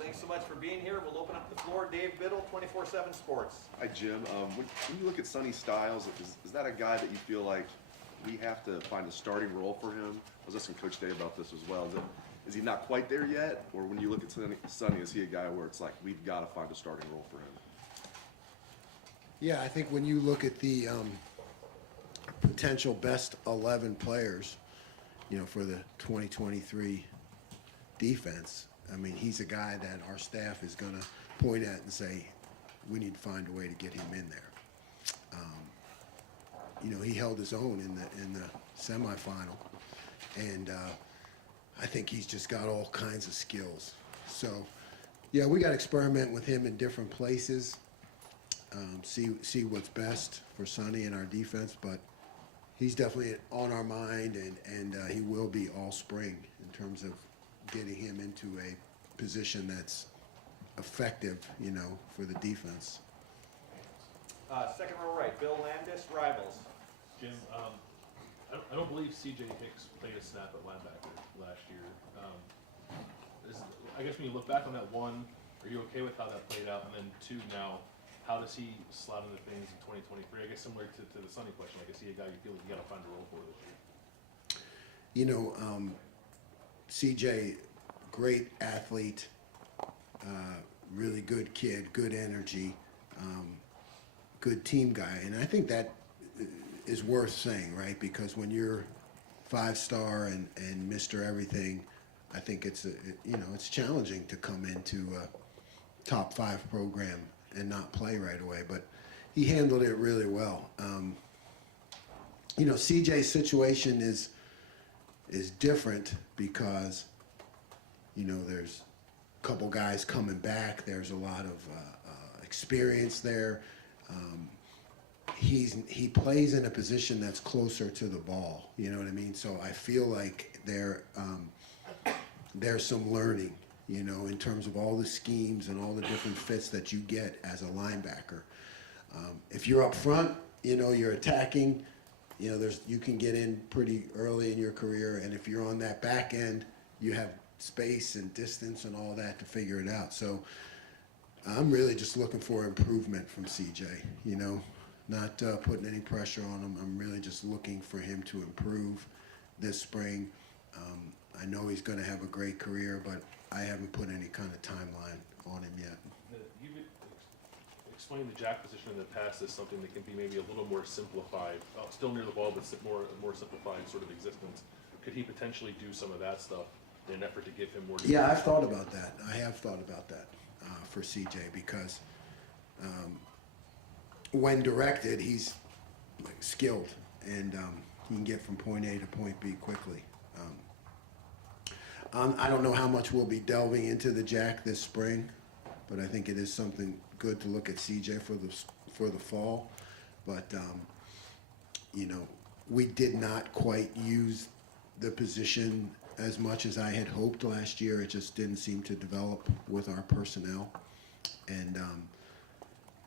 thanks so much for being here. We'll open up the floor. Dave Biddle, 24/7 Sports. Hi, Jim. When you look at Sonny Styles, is that a guy that you feel like we have to find a starting role for him? I was asking Coach Day about this as well. Is he not quite there yet? Or when you look at Sonny, is he a guy where it's like we've got to find a starting role for him? Yeah, I think when you look at the potential best 11 players, for the 2023 defense, I mean, he's a guy that our staff is going to point at and say, we need to find a way to get him in there. He held his own in the semifinal, and I think he's just got all kinds of skills. So, yeah, we got to experiment with him in different places, see what's best for Sonny and our defense, but he's definitely on our mind, and he will be all spring in terms of getting him into a position that's effective, for the defense. Second row right, Bill Landis, Rivals. Jim, I don't believe C.J. Hicks played a snap at linebacker last year. I guess when you look back on that, one, are you okay with how that played out? And then two, now, how does he slot into things in 2023? I guess similar to the Sonny question, like, is he a guy you feel like you got to find a role for this year? C.J., great athlete, really good kid, good energy, good team guy. And I think that is worth saying, right? Because when you're 5-star and Mr. Everything, I think it's challenging to come into a top 5 program and not play right away. But he handled it really well. CJ's situation is different because there's a couple guys coming back. There's a lot of experience there. He plays in a position that's closer to the ball. You know what I mean? So I feel like there's some learning, in terms of all the schemes and all the different fits that you get as a linebacker. If you're up front, you're attacking. You can get in pretty early in your career, and if you're on that back end, you have space and distance and all that to figure it out. So I'm really just looking for improvement from CJ, not putting any pressure on him. I'm really just looking for him to improve this spring. I know he's going to have a great career, but I haven't put any kind of timeline on him yet. You explained the jack position in the past as something that can be maybe a little more simplified, still near the ball, but more simplified sort of existence. Could he potentially do some of that stuff in an effort to give him more? Yeah, I've thought about that. I have thought about that for CJ because when directed, he's skilled and he can get from point A to point B quickly. I don't know how much we'll be delving into the jack this spring, but I think it is something good to look at CJ for the fall. But we did not quite use the position as much as I had hoped last year. It just didn't seem to develop with our personnel, and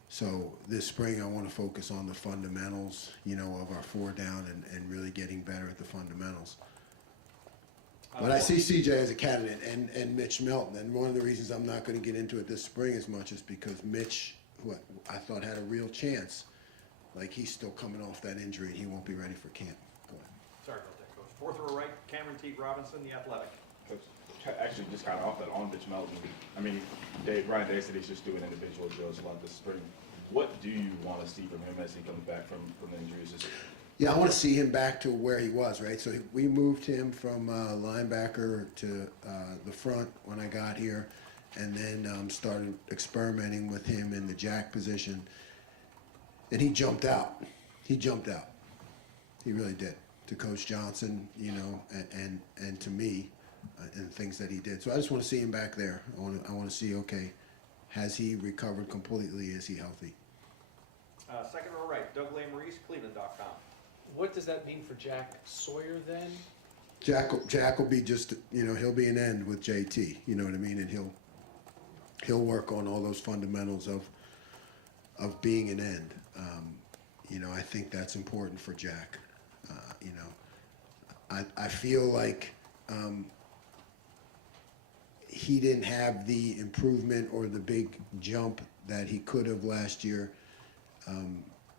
so this spring I want to focus on the fundamentals, of our 4-down and really getting better at the fundamentals. But I see CJ as a candidate and Mitch Melton, and one of the reasons I'm not going to get into it this spring as much is because Mitch, who I thought had a real chance, he's still coming off that injury and he won't be ready for camp. Go ahead. Sorry about that, Coach. Fourth row right, Cameron Teague Robinson, The Athletic. Coach, actually, just kind of off that on Mitch Melton. I mean, Ryan Day said he's just doing individual drills a lot this spring. What do you want to see from him as he comes back from the injuries? Yeah, I want to see him back to where he was, right? So we moved him from linebacker to the front when I got here, and then started experimenting with him in the jack position. And he jumped out. He really did. To Coach Johnson, and to me, and things that he did. So I just want to see him back there. I want to see, okay, has he recovered completely? Is he healthy? Second row right, Doug Maurice, Cleveland.com. What does that mean for Jack Sawyer then? Jack will be just, he'll be an end with JT, you know what I mean? And he'll work on all those fundamentals of being an end. I think that's important for Jack. I feel like he didn't have the improvement or the big jump that he could have last year,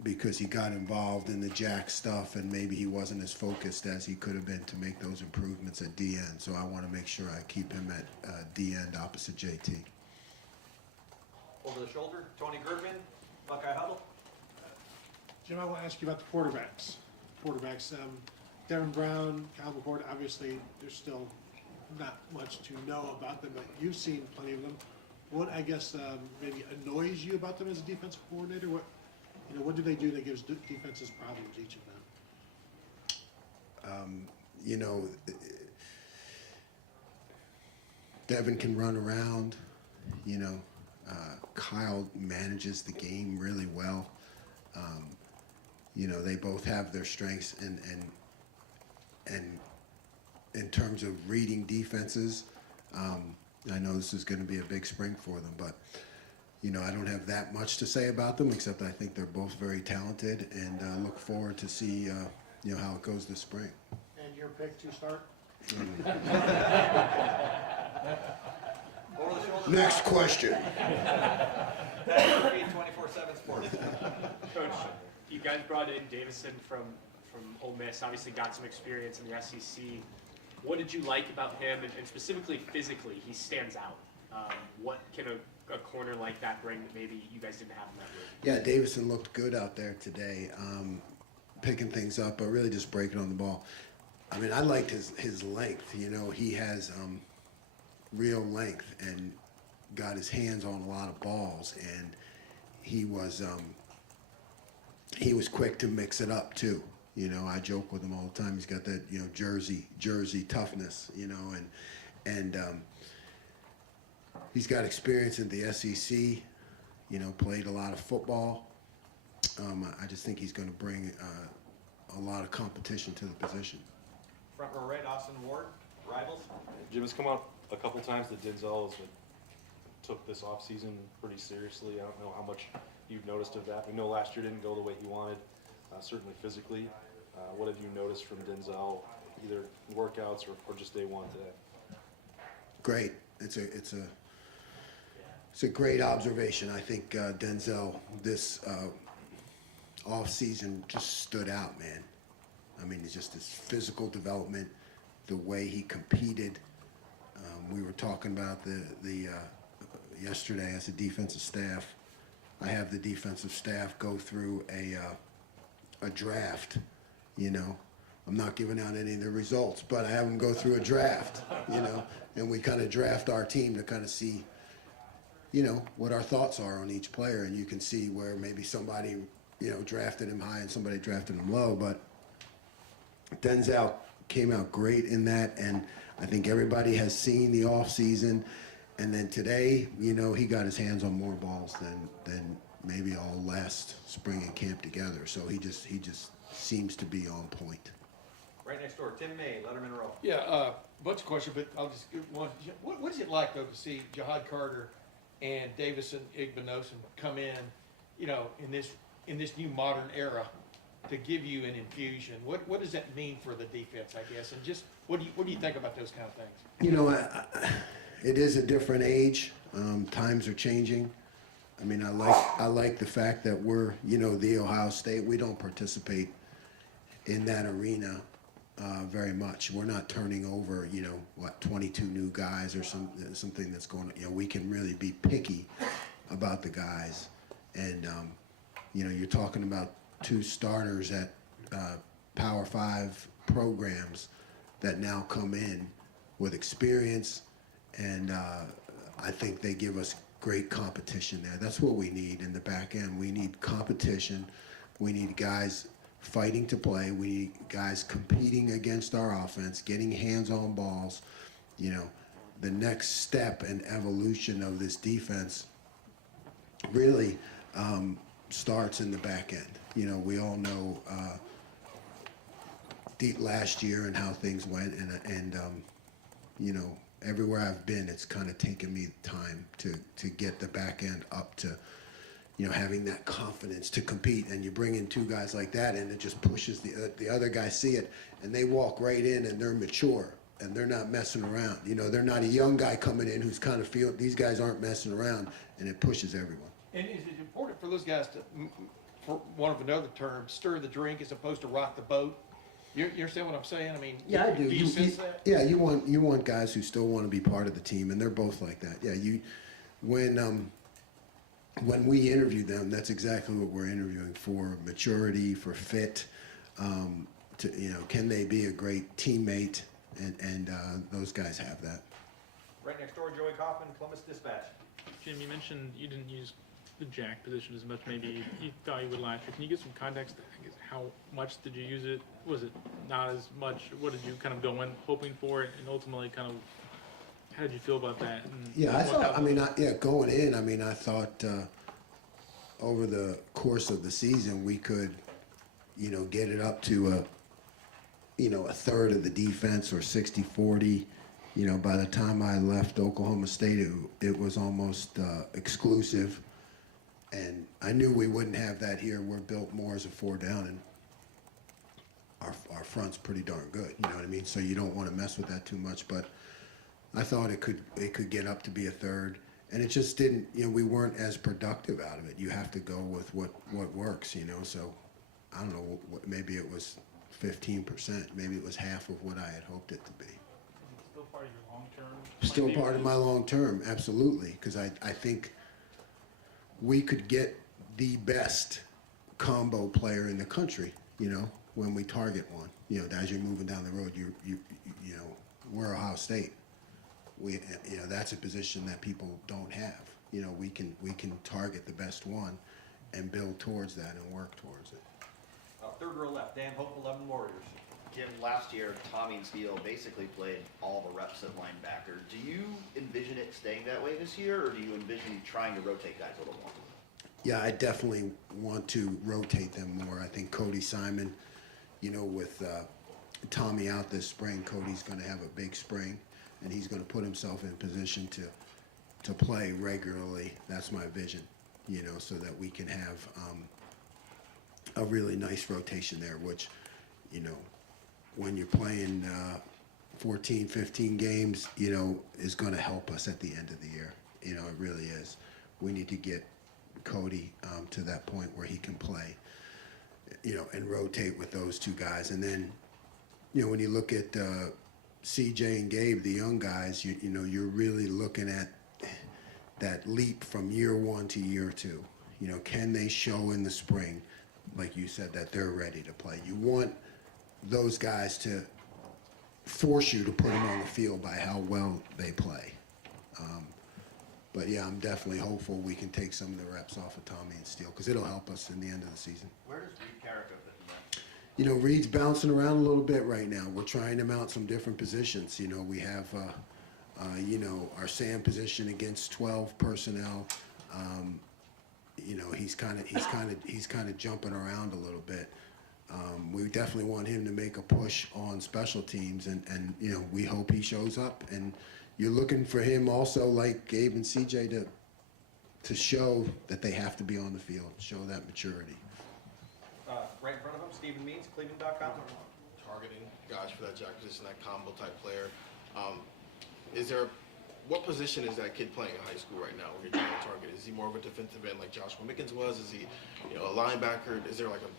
because he got involved in the jack stuff and maybe he wasn't as focused as he could have been to make those improvements at D end. So I want to make sure I keep him at D end opposite JT. Over the shoulder, Tony Girdman, Buckeye Huddle. Jim, I want to ask you about the quarterbacks. Devin Brown, Kyle McCord, obviously there's still not much to know about them, but you've seen plenty of them. What, I guess, maybe annoys you about them as a defensive coordinator? What do they do that gives defenses problems, each of them? Devin can run around, Kyle manages the game really well. They both have their strengths and in terms of reading defenses, I know this is going to be a big spring for them, but I don't have that much to say about them, except I think they're both very talented, and I look forward to see how it goes this spring. And your pick to start? Over the shoulder. Next question. That would be 24/7 Sports. Coach, you guys brought in Davison from Ole Miss, obviously got some experience in the SEC. What did you like about him, and specifically physically? He stands out. What can a corner like that bring that maybe you guys didn't have in that room? Yeah, Davison looked good out there today, picking things up, but really just breaking on the ball. I mean, I liked his length. He has real length and got his hands on a lot of balls, and he was quick to mix it up too. I joke with him all the time. He's got that Jersey toughness, and he's got experience in the SEC. Played a lot of football. I just think he's going to bring a lot of competition to the position. Front row right, Austin Ward, Rivals. Jim, has come up a couple times that Denzel took this offseason pretty seriously. I don't know how much you've noticed of that. We know last year didn't go the way he wanted, certainly physically. What have you noticed from Denzel, either workouts or just day one today? Great. It's a great observation. I think Denzel this off season just stood out, man. I mean, it's just his physical development, the way he competed. We were talking about the yesterday as a defensive staff. I have the defensive staff go through a draft. I'm not giving out any of the results, but I have them go through a draft. And we kind of draft our team to kind of see, what our thoughts are on each player, and you can see where maybe somebody, drafted him high and somebody drafted him low, but Denzel came out great in that, and I think everybody has seen the off season, and then today, he got his hands on more balls than maybe all last spring and camp together. So he just seems to be on point. Right next door, Tim May, Letterman Row. Yeah, bunch of questions, but I'll just give one. What is it like, though, to see Jihad Carter and Davison Igbinosun come in, in this new modern era, to give you an infusion? What does that mean for the defense, I guess? And just what do you think about those kind of things? It is a different age. Times are changing. I mean, I like the fact that we're, the Ohio State. We don't participate in that arena very much. We're not turning over, 22 new guys or something that's going on. We can really be picky about the guys. And, you're talking about two starters at Power 5 programs that now come in with experience, and I think they give us great competition there. That's what we need in the back end. We need competition. We need guys fighting to play. We need guys competing against our offense, getting hands on balls. The next step and evolution of this defense really starts in the back end. We all know last year and how things went, and everywhere I've been, it's kind of taken me time to get the back end up to, having that confidence to compete. And you bring in two guys like that, and it just pushes the other guys see it, and they walk right in, and they're mature. and they're not messing around. You know, they're not a young guy coming in who's kind of feel these guys aren't messing around, and it pushes everyone. And is it important for those guys to, for one of another term, stir the drink as opposed to rock the boat? You understand what I'm saying? I mean, Yeah, I do. Do you sense that? Yeah, you want guys who still want to be part of the team, and they're both like that. Yeah, when we interview them, that's exactly what we're interviewing for: maturity, for fit. Can they be a great teammate? And those guys have that. Right next door, Joey Kaufman, Columbus Dispatch. Jim, you mentioned you didn't use the jack position as much maybe you thought you would last year. Can you give some context? I guess, how much did you use it? Was it not as much? What did you kind of go in hoping for, and ultimately kind of how did you feel about that? And Yeah, I thought. Going in, I thought over the course of the season we could, get it up to a third of the defense or 60-40. By the time I left Oklahoma State, it was almost exclusive. And I knew we wouldn't have that here. We're built more as a 4-down, and our front's pretty darn good. You know what I mean? So you don't want to mess with that too much. But I thought it could get up to be a third, and it just didn't. We weren't as productive out of it. You have to go with what works. So I don't know. Maybe it was 15%. Maybe it was half of what I had hoped it to be. still part of your long term? Still part of my long term, absolutely, because I think we could get the best combo player in the country, when we target one. As you're moving down the road, we're Ohio State. That's a position that people don't have. We can target the best one and build towards that and work towards it. Third row left, Dan Hope, 11 Warriors. Jim, last year, Tommy and Steele basically played all the reps at linebacker. Do you envision it staying that way this year, or do you envision trying to rotate guys a little more? Yeah, I definitely want to rotate them more. I think Cody Simon, with Tommy out this spring, Cody's going to have a big spring, and he's going to put himself in position to play regularly. That's my vision, so that we can have a really nice rotation there, which, when you're playing 14, 15 games, is going to help us at the end of the year. It really is. We need to get Cody to that point where he can play, and rotate with those two guys. And then, when you look at CJ and Gabe, the young guys, you're really looking at that leap from year one to year two. Can they show in the spring, like you said, that they're ready to play? You want those guys to force you to put them on the field by how well they play. But yeah, I'm definitely hopeful we can take some of the reps off of Tommy and Steele, because it'll help us in the end of the season. Where does Reed Carrico fit in that? Reed's bouncing around a little bit right now. We're trying him out some different positions. We have, our Sam position against 12 personnel. He's kind of jumping around a little bit. We definitely want him to make a push on special teams, and we hope he shows up. And you're looking for him also, like Gabe and CJ, to show that they have to be on the field, show that maturity. Right in front of him, Stephen Means, Cleveland.com. Targeting guys for that jack position, that combo type player. What position is that kid playing in high school right now where you're trying to target? Is he more of a defensive end like Joshua Mickens was? Is he, a linebacker? Is there like a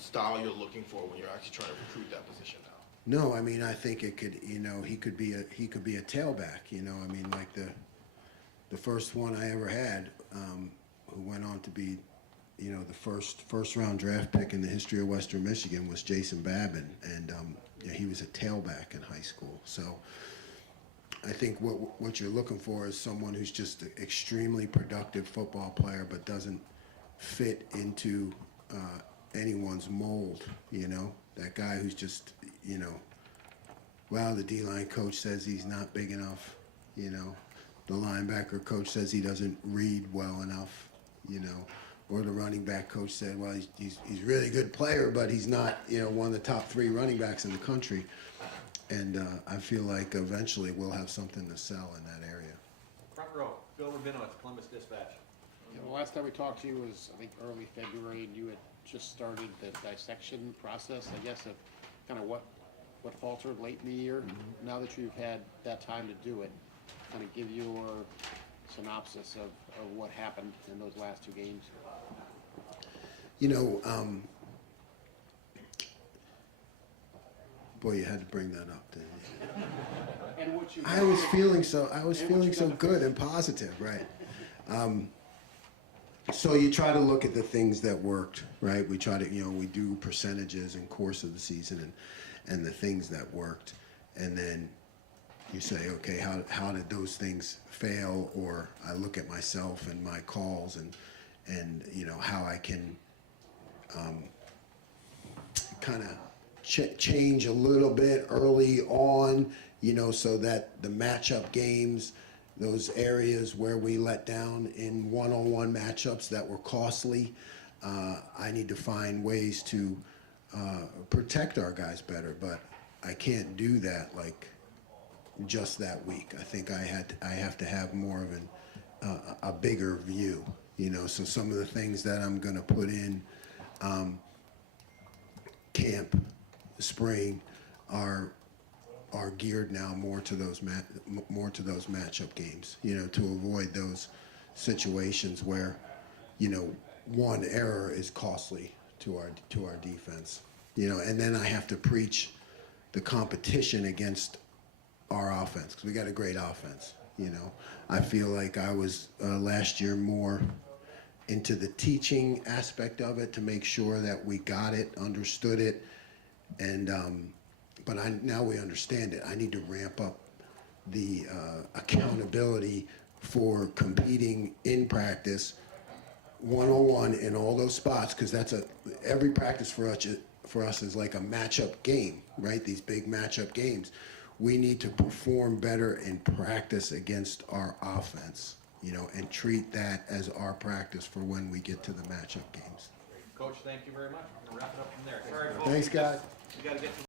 style you're looking for when you're actually trying to recruit that position now? No, I think it could, he could be a tailback, like the first one I ever had, who went on to be, the first round draft pick in the history of Western Michigan was Jason Babin, and he was a tailback in high school. So I think what you're looking for is someone who's just an extremely productive football player, but doesn't fit into anyone's mold. That guy who's just, the D-line coach says he's not big enough. The linebacker coach says he doesn't read well enough. Or the running back coach said, well, he's a really good player, but he's not, one of the top 3 running backs in the country. And I feel like eventually we'll have something to sell in that area. Front row, Bill Rabinowitz, Columbus Dispatch. The last time we talked to you was, I think, early February, and you had just started the dissection process, I guess, of kind of what what faltered late in the year. Now that you've had that time to do it, kind of give your synopsis of what happened in those last 2 games. You know, boy, you had to bring that up, didn't you? And what you I was feeling so good and positive, right? So you try to look at the things that worked, right? We try to, we do percentages in course of the season and the things that worked, and then you say, okay, how did those things fail? Or I look at myself and my calls and how I can kind of change a little bit early on, so that the matchup games, those areas where we let down in one-on-one matchups that were costly, I need to find ways to protect our guys better. But I can't do that like just that week. I think I have to have more of a bigger view, So some of the things that I'm going to put in camp, spring, are geared now more to those matchup games, to avoid those situations where, one error is costly to our defense, and then I have to preach the competition against our offense, because we got a great offense. I feel like I was last year more into the teaching aspect of it to make sure that we got it, understood it, and but now we understand it. I need to ramp up the accountability for competing in practice, one-on-one in all those spots, because every practice for us is like a matchup game, right? These big matchup games. We need to perform better in practice against our offense, and treat that as our practice for when we get to the matchup games. Coach, thank you very much. We're gonna wrap it up from there. Sorry, folks. Thanks, guys. We gotta get to